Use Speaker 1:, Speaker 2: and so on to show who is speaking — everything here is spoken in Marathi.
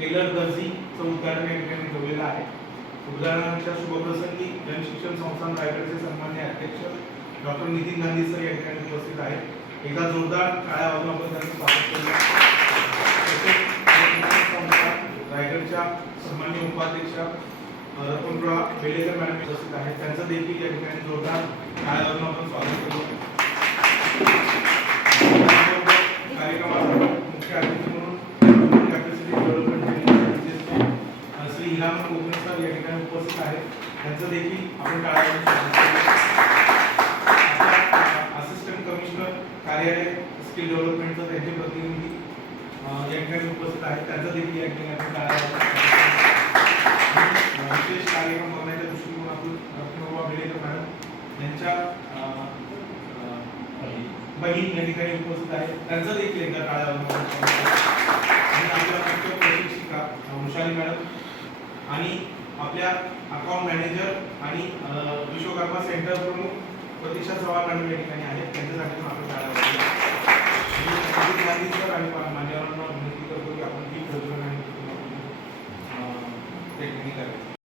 Speaker 1: टेलर दर्जीचं उदाहरण या ठिकाणी ठेवलेलं आहे. उदाहरणाच्या शुभप्रसंगी जनशिक्षण संस्थान रायगडचे सन्मान्य अध्यक्ष डॉक्टर नितीन गांधी सर या ठिकाणी उपस्थित आहेत. एका जोरदार काळ्या वाजून आपण त्यांचं स्वागत केलं संस्था रायगडच्या सन्मान्य उपाध्यक्ष अ, बेलेकर मॅडम उपस्थित आहेत. त्यांचं देखील या ठिकाणी जोरदार काळ्या वाजून आपण स्वागत केलं अ, कोकणकर या ठिकाणी उपस्थित आहेत त्यांचं देखील आपण असिस्टंट कमिशनर कार्यालय स्किल डेव्हलपमेंटचं त्यांचे प्रतिनिधी या ठिकाणी उपस्थित आहेत. त्यांचं देखील या ठिकाणी आपण विशेष कार्यक्रम बघण्याच्या दृष्टिकोनातून रत्नबाबा बेलेकर मॅडम यांच्या बहीण या ठिकाणी उपस्थित आहेत. त्यांचं देखील एकदा टाळ्या वाजवून आपण स्वागत करू. आणि आपल्या मुख्य प्रशिक्षिका अ, वृषाली मॅडम आणि आपल्या अकाउंट मॅनेजर आणि विश्वकर्मा सेंटर प्रमुख प्रतीक्षा चव्हाण मॅडम या ठिकाणी आहेत. त्यांच्यासाठी पण आपण टाळ्या सर आणि मान्यवरांना विनंती करतो की आपण ती प्रज्वलन आणि ते ठिकाणी करावी.